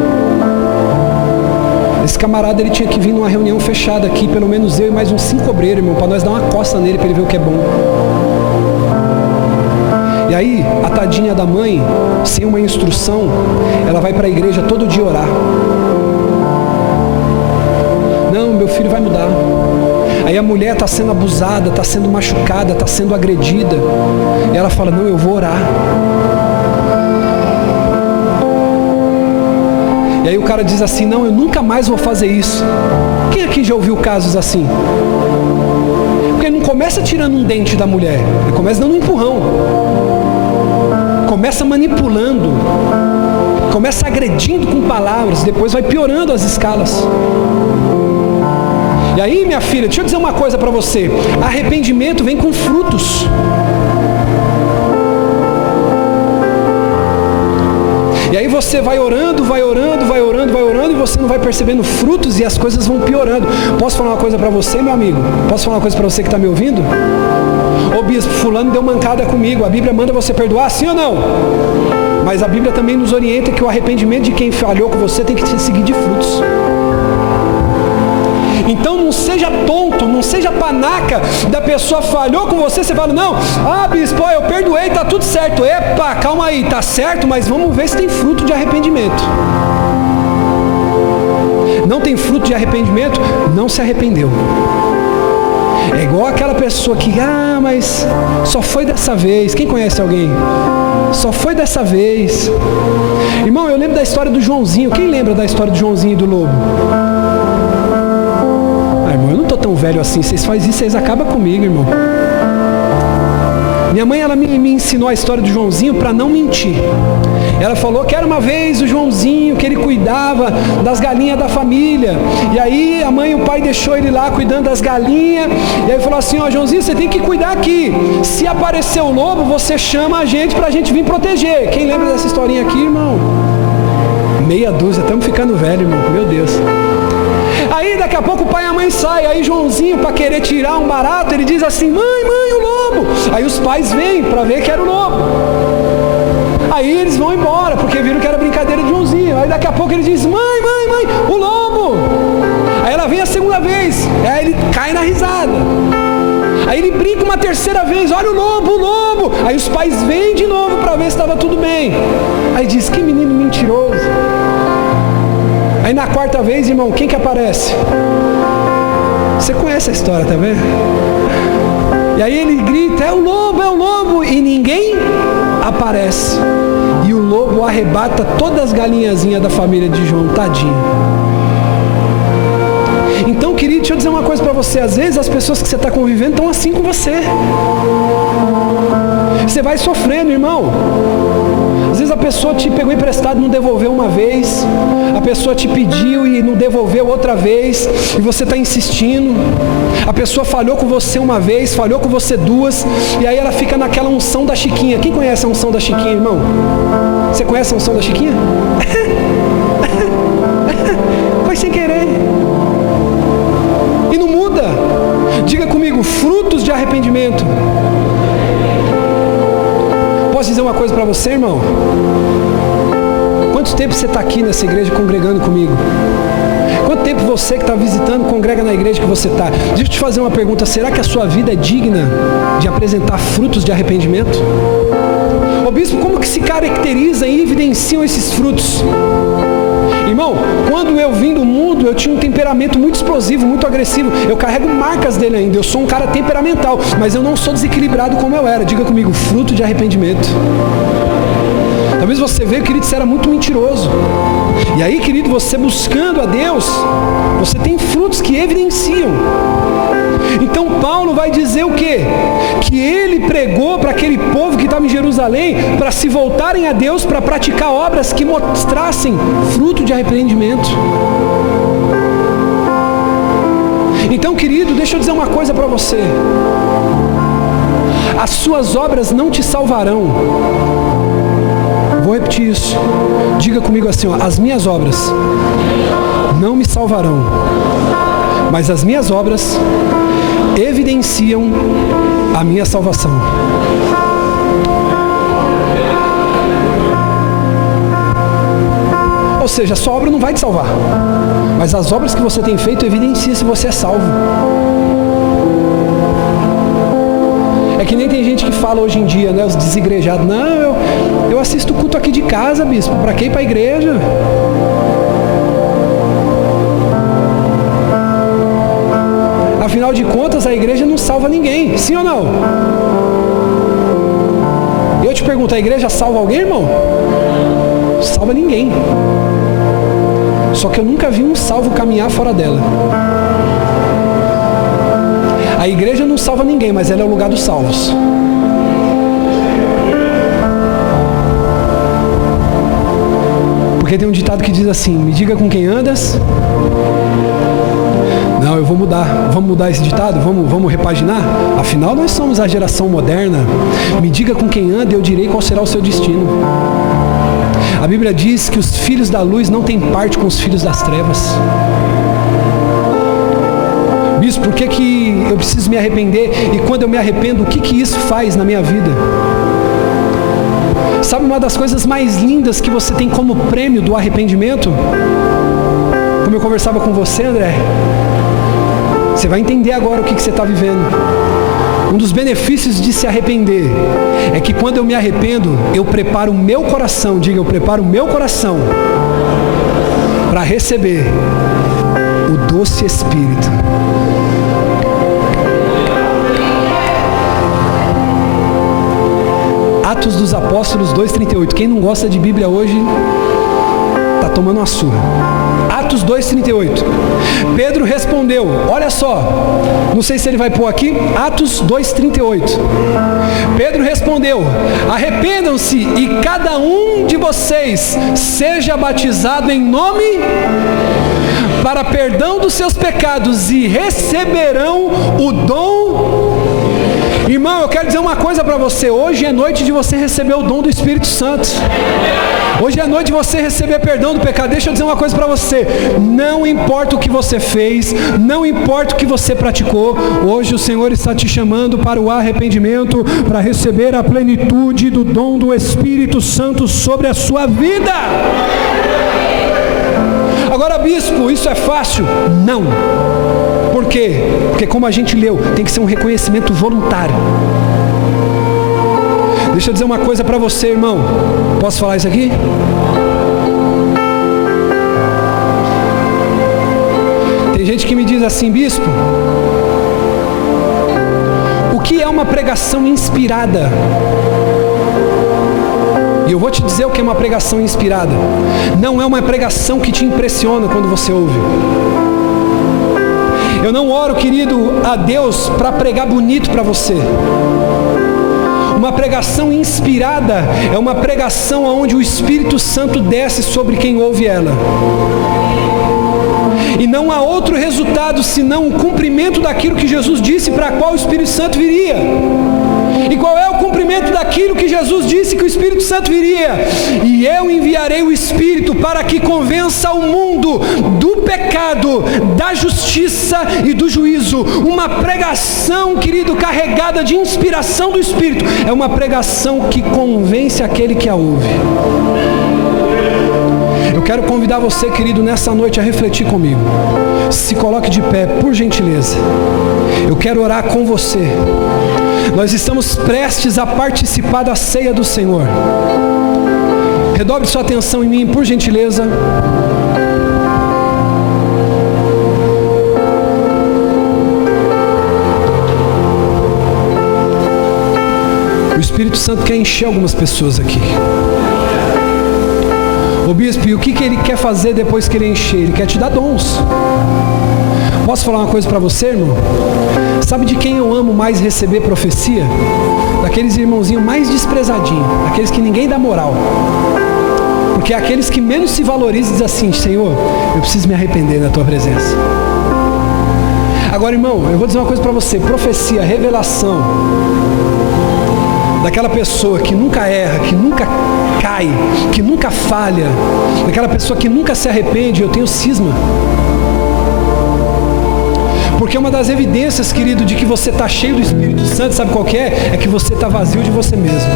Esse camarada, ele tinha que vir numa reunião fechada aqui, pelo menos eu e mais uns 5 obreiros, irmão, para nós dar uma coça nele, para ele ver o que é bom. E aí, a tadinha da mãe, sem uma instrução, ela vai para a igreja todo dia orar. filho vai mudar. Aí a mulher está sendo abusada, está sendo machucada, está sendo agredida. E ela fala, não, eu vou orar. E aí o cara diz assim, não, eu nunca mais vou fazer isso. Quem aqui já ouviu casos assim? Porque ele não começa tirando um dente da mulher, ele começa dando um empurrão. Começa manipulando. Começa agredindo com palavras, depois vai piorando as escalas. E aí, minha filha, deixa eu dizer uma coisa para você. Arrependimento vem com frutos. E aí você vai orando, e você não vai percebendo frutos e as coisas vão piorando. Posso falar uma coisa para você, meu amigo? Posso falar uma coisa para você que está me ouvindo? Ô bispo, fulano deu mancada comigo. A Bíblia manda você perdoar, sim ou não? Mas a Bíblia também nos orienta que o arrependimento de quem falhou com você tem que ser seguido de frutos. Então não seja tonto, não seja panaca da pessoa falhou com você, você fala, não, bispo, eu perdoei, tá tudo certo. Epa, calma aí, tá certo, mas vamos ver se tem fruto de arrependimento. Não tem fruto de arrependimento, não se arrependeu. É igual aquela pessoa que, mas só foi dessa vez. Quem conhece alguém? Só foi dessa vez. Irmão, eu lembro da história do Joãozinho. Quem lembra da história do Joãozinho e do lobo? Irmão, eu não estou tão velho assim. Vocês fazem isso, vocês acabam comigo, irmão. Minha mãe, ela me ensinou a história do Joãozinho para não mentir. Ela falou que era uma vez o Joãozinho, que ele cuidava das galinhas da família. E aí a mãe e o pai deixou ele lá cuidando das galinhas. E aí falou assim, Joãozinho, você tem que cuidar aqui. Se aparecer o lobo, você chama a gente pra gente vir proteger. Quem lembra dessa historinha aqui, irmão? Meia dúzia, estamos ficando velho, irmão. Meu Deus. Aí daqui a pouco o pai e a mãe saem. Aí Joãozinho, para querer tirar um barato, ele diz assim, mãe, o lobo. Aí os pais vêm para ver que era o lobo. Aí eles vão embora, porque viram que era brincadeira de Joãozinho. Aí daqui a pouco ele diz, mãe, o lobo. Aí ela vem a segunda vez. Aí ele cai na risada. Aí ele brinca uma terceira vez, olha o lobo. Aí os pais vêm de novo para ver se estava tudo bem. Aí diz, que menino mentiroso. Aí na quarta vez, irmão, quem que aparece? Você conhece a história, tá vendo? E aí ele grita, é o lobo, e ninguém aparece. E o lobo arrebata todas as galinhazinhas da família de João, tadinho. Então, querido, deixa eu dizer uma coisa para você. Às vezes as pessoas que você está convivendo estão assim com você. Você vai sofrendo, irmão. Às vezes a pessoa te pegou emprestado e não devolveu uma vez. A pessoa te pediu e não devolveu outra vez. E você está insistindo. A pessoa falhou com você uma vez, falhou com você duas. E aí ela fica naquela unção da Chiquinha. Quem conhece a unção da Chiquinha, irmão? Você conhece a unção da Chiquinha? Foi sem querer. E não muda. Diga comigo, frutos de arrependimento. Posso dizer uma coisa para você, irmão? Quanto tempo você está aqui nessa igreja congregando comigo? Quanto tempo você que está visitando congrega na igreja que você está? Deixa eu te fazer uma pergunta. Será que a sua vida é digna de apresentar frutos de arrependimento? Ô bispo, como que se caracteriza e evidenciam esses frutos? Irmão, quando eu vim do mundo, eu tinha um temperamento muito explosivo, muito agressivo. Eu carrego marcas dele ainda. Eu sou um cara temperamental, mas eu não sou desequilibrado como eu era. Diga comigo, fruto de arrependimento. Talvez você veja, querido, você era muito mentiroso. E aí, querido, você buscando a Deus, você tem frutos que evidenciam. Então Paulo vai dizer o quê? Que ele pregou para aquele povo que estava em Jerusalém para se voltarem a Deus, para praticar obras que mostrassem fruto de arrependimento. Então, querido, deixa eu dizer uma coisa para você. As suas obras não te salvarão. Vou repetir isso. Diga comigo assim, as minhas obras não me salvarão, mas as minhas obras evidenciam a minha salvação. Ou seja, a sua obra não vai te salvar, mas as obras que você tem feito evidenciam se você é salvo. É que nem tem gente que fala hoje em dia, né, os desigrejados, não, eu assisto culto aqui de casa, bispo, para que ir para a igreja? Afinal de contas, a igreja não salva ninguém, sim ou não? Eu te pergunto, a igreja salva alguém, irmão? Salva ninguém. Só que eu nunca vi um salvo caminhar fora dela. A igreja não salva ninguém, mas ela é o lugar dos salvos. Porque tem um ditado que diz assim: me diga com quem andas. Não, eu vou mudar. Vamos mudar esse ditado? Vamos repaginar? Afinal, nós somos a geração moderna. Me diga com quem anda e eu direi qual será o seu destino. A Bíblia diz que os filhos da luz não têm parte com os filhos das trevas. Bispo, por que eu preciso me arrepender? E quando eu me arrependo, o que isso faz na minha vida? Sabe uma das coisas mais lindas que você tem como prêmio do arrependimento? Como eu conversava com você, André, você vai entender agora o que você está vivendo. Um dos benefícios de se arrepender é que quando eu me arrependo, eu preparo o meu coração, diga, eu preparo o meu coração para receber o doce Espírito. Atos dos Apóstolos 2,38. Quem não gosta de Bíblia hoje está tomando uma surra. Atos 2,38. Pedro respondeu, olha só, não sei se ele vai pôr aqui, Atos 2,38. Pedro respondeu, arrependam-se e cada um de vocês seja batizado em nome para perdão dos seus pecados e receberão o dom. Irmão, eu quero dizer uma coisa para você, hoje é noite de você receber o dom do Espírito Santo. Hoje é noite de você receber perdão do pecado. Deixa eu dizer uma coisa para você, não importa o que você fez, não importa o que você praticou, hoje o Senhor está te chamando para o arrependimento, para receber a plenitude do dom do Espírito Santo sobre a sua vida. Agora, bispo, isso é fácil? Não. Por quê? Porque como a gente leu, tem que ser um reconhecimento voluntário. Deixa eu dizer uma coisa para você, irmão. Posso falar isso aqui? Tem gente que me diz assim, bispo, o que é uma pregação inspirada? E eu vou te dizer o que é uma pregação inspirada. Não é uma pregação que te impressiona quando você ouve. Eu não oro, querido, a Deus para pregar bonito para você. Uma pregação inspirada é uma pregação onde o Espírito Santo desce sobre quem ouve ela. E não há outro resultado senão o cumprimento daquilo que Jesus disse para qual o Espírito Santo viria. E qual é o cumprimento daquilo que Jesus disse que o Espírito Santo viria? E eu enviarei o Espírito para que convença o mundo do pecado, da justiça e do juízo. Uma pregação, querido, carregada de inspiração do Espírito, é uma pregação que convence aquele que a ouve. Eu quero convidar você, querido, nessa noite a refletir comigo. Se coloque de pé, por gentileza. Eu quero orar com você. Nós estamos prestes a participar da ceia do Senhor. Redobre sua atenção em mim, por gentileza. O Espírito Santo quer encher algumas pessoas aqui. Ô bispo, e o que ele quer fazer depois que ele encher? Ele quer te dar dons. Posso falar uma coisa para você, irmão? Sabe de quem eu amo mais receber profecia? Daqueles irmãozinhos mais desprezadinhos, daqueles que ninguém dá moral. Porque é aqueles que menos se valorizam e dizem assim, Senhor, eu preciso me arrepender da tua presença. Agora, irmão, eu vou dizer uma coisa para você, profecia, revelação, daquela pessoa que nunca erra, que nunca cai, que nunca falha, daquela pessoa que nunca se arrepende, eu tenho cisma. Porque uma das evidências, querido, de que você está cheio do Espírito Santo, sabe qual que é? É que você está vazio de você mesmo.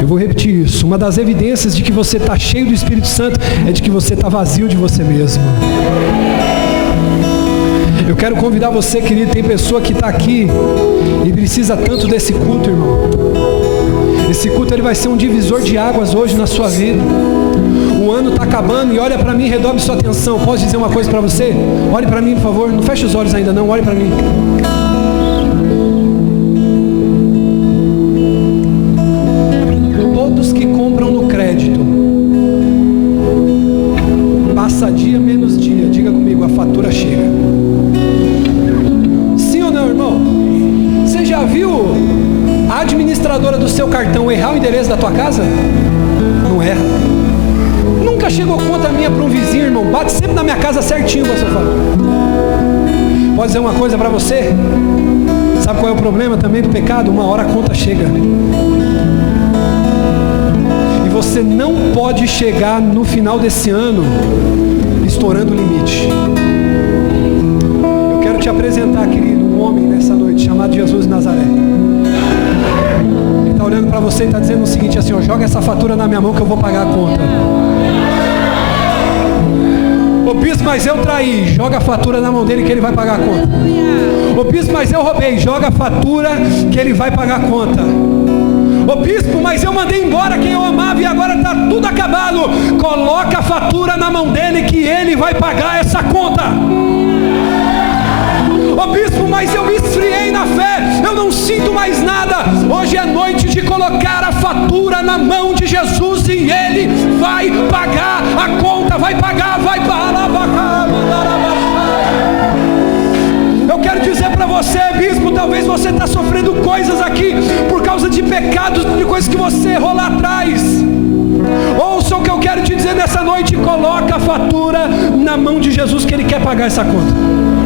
Eu vou repetir isso. Uma das evidências de que você está cheio do Espírito Santo é de que você está vazio de você mesmo. Eu quero convidar você, querido, tem pessoa que está aqui e precisa tanto desse culto, irmão. Esse culto ele vai ser um divisor de águas hoje na sua vida. O ano está acabando e olha para mim, redobre sua atenção. Posso dizer uma coisa para você? Olhe para mim, por favor. Não feche os olhos ainda não, olhe para mim. Todos que compram no crédito, passa dia menos dia, diga comigo, a fatura chega. Sim ou não, irmão? Você já viu a administradora do seu cartão errar o endereço da tua casa? Não erra. Nunca chegou conta minha para um vizinho, irmão. Bate sempre na minha casa certinho, você fala. Pode dizer uma coisa para você? Sabe qual é o problema também do pecado? Uma hora a conta chega. E você não pode chegar no final desse ano estourando o limite. Eu quero te apresentar, querido, um homem nessa noite chamado Jesus de Nazaré. Ele está olhando para você e está dizendo o seguinte assim, ó, joga essa fatura na minha mão que eu vou pagar a conta. Ô bispo, mas eu traí, joga a fatura na mão dele que ele vai pagar a conta. Ô bispo, mas eu roubei, joga a fatura que ele vai pagar a conta. Ô bispo, mas eu mandei embora quem eu amava e agora está tudo acabado. Coloca a fatura na mão dele que ele vai pagar essa conta. Ô bispo, mas eu me esfriei na fé, eu não sinto mais nada. Hoje é noite de colocar a fatura na mão de Jesus e ele vai pagar a conta, vai pagar, vai pagar. Eu quero dizer para você, bispo, talvez você está sofrendo coisas aqui por causa de pecados, de coisas que você errou lá atrás. Ouça o que eu quero te dizer nessa noite, coloca a fatura na mão de Jesus que ele quer pagar essa conta.